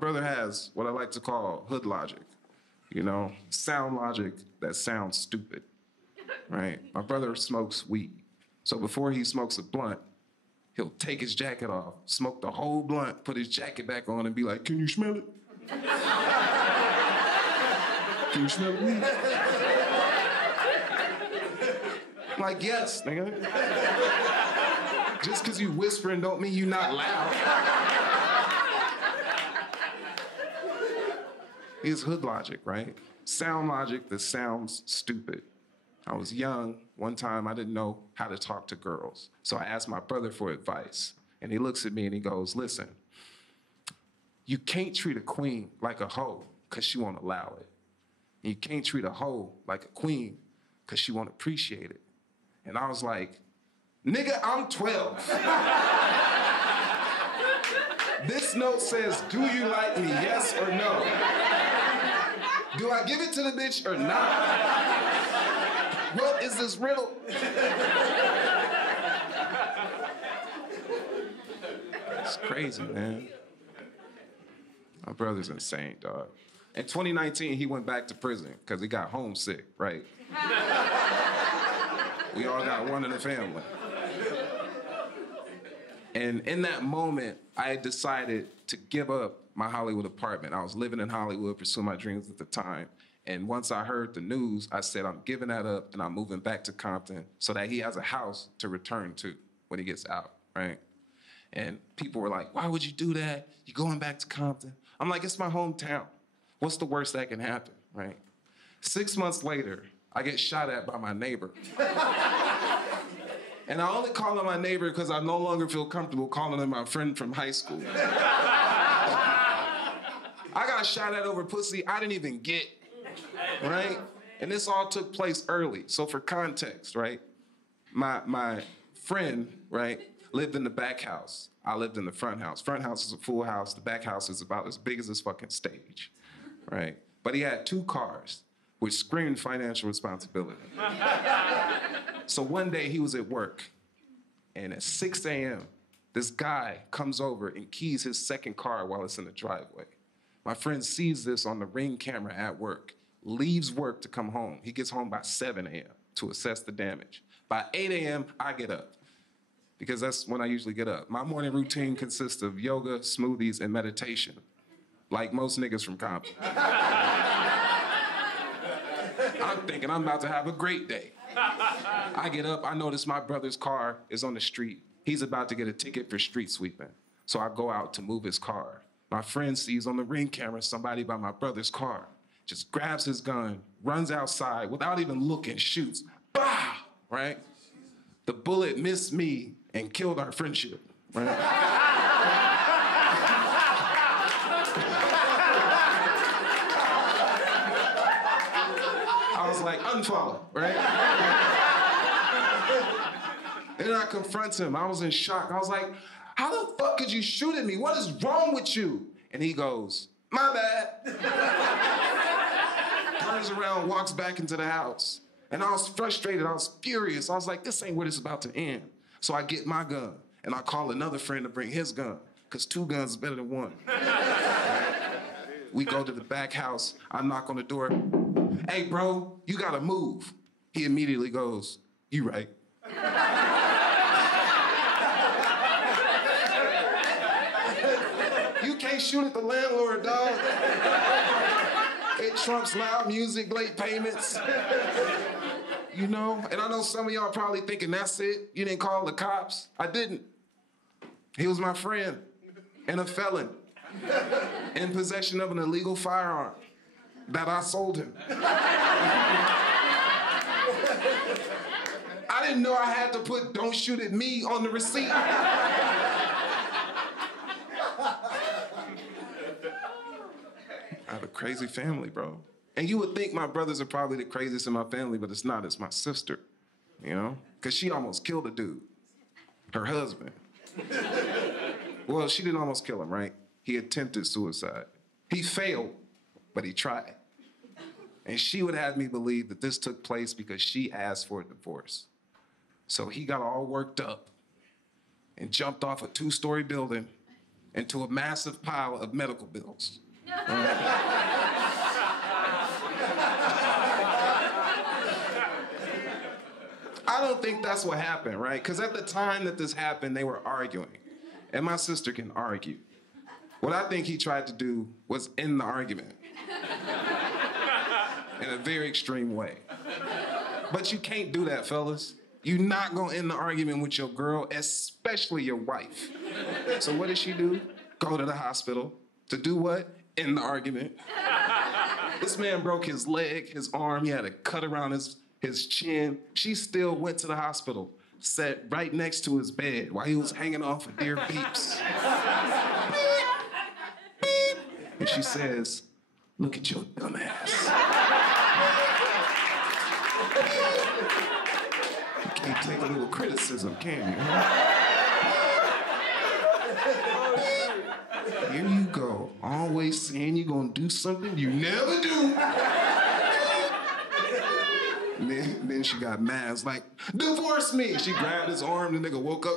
brother has what I like to call hood logic, you know, sound logic that sounds stupid, right? My brother smokes weed. So before he smokes a blunt, he'll take his jacket off, smoke the whole blunt, put his jacket back on and be like, can you smell it? Can you smell the weed? I'm like, yes, nigga. Just because you whispering don't mean you not loud. It's hood logic, right? Sound logic that sounds stupid. I was young. One time I didn't know how to talk to girls. So I asked my brother for advice. And he looks at me and he goes, listen, you can't treat a queen like a hoe because she won't allow it. And you can't treat a hoe like a queen because she won't appreciate it. And I was like, nigga, I'm 12. This note says, do you like me, yes or no? Do I give it to the bitch or not? What is this riddle? It's crazy, man. My brother's insane, dog. In 2019, he went back to prison because he got homesick, right? We all got one in the family. And in that moment, I had decided to give up my Hollywood apartment. I was living in Hollywood, pursuing my dreams at the time. And once I heard the news, I said, I'm giving that up and I'm moving back to Compton so that he has a house to return to when he gets out, right? And people were like, why would you do that? You're going back to Compton. I'm like, it's my hometown. What's the worst that can happen, right? 6 months later, I get shot at by my neighbor. And I only call him my neighbor because I no longer feel comfortable calling him my friend from high school. I got shot at over pussy I didn't even get, right? And this all took place early. So for context, right? My friend, right, lived in the back house. I lived in the front house. Front house is a full house. The back house is about as big as this fucking stage, right? But he had 2 cars, which screamed financial responsibility. So one day he was at work, and at 6 a.m., this guy comes over and keys his second car while it's in the driveway. My friend sees this on the Ring camera at work, leaves work to come home. He gets home by 7 a.m. to assess the damage. By 8 a.m., I get up, because that's when I usually get up. My morning routine consists of yoga, smoothies, and meditation, like most niggas from Compton. I'm thinking I'm about to have a great day. I get up, I notice my brother's car is on the street. He's about to get a ticket for street sweeping. So I go out to move his car. My friend sees on the Ring camera somebody by my brother's car, just grabs his gun, runs outside without even looking, shoots, bah, right? The bullet missed me and killed our friendship, right? I was like, unfollow, right? And then I confront him. I was in shock. I was like, how the fuck could you shoot at me? What is wrong with you? And he goes, my bad. Turns around, walks back into the house. And I was frustrated. I was furious. I was like, this ain't where this is about to end. So I get my gun, and I call another friend to bring his gun, because 2 guns is better than 1. Right? We go to the back house. I knock on the door. Hey, bro, you gotta move. He immediately goes, you right. You can't shoot at the landlord, dog. It trumps loud music, late payments. You know? And I know some of y'all probably thinking, that's it? You didn't call the cops? I didn't. He was my friend and a felon in possession of an illegal firearm that I sold him. I didn't know I had to put "don't shoot at me" on the receipt. I have a crazy family, bro. And you would think my brothers are probably the craziest in my family, but it's not. It's my sister, you know? Because she almost killed a dude, her husband. Well, she didn't almost kill him, right? He attempted suicide. He failed, but he tried. And she would have me believe that this took place because she asked for a divorce. So he got all worked up and jumped off a 2-story building into a massive pile of medical bills. I don't think that's what happened, right? Because at the time that this happened, they were arguing. And my sister can argue. What I think he tried to do was end the argument in a very extreme way. But you can't do that, fellas. You're not gonna end the argument with your girl, especially your wife. So what did she do? Go to the hospital. To do what? End the argument. This man broke his leg, his arm, he had a cut around his chin. She still went to the hospital, sat right next to his bed while he was hanging off of dear beeps. And she says, "Look at your dumb ass." You can't take a little criticism, can you? Huh? Here you go, always saying you're gonna do something you never do. And then she got mad. It's like, "Divorce me." She grabbed his arm, the nigga woke up.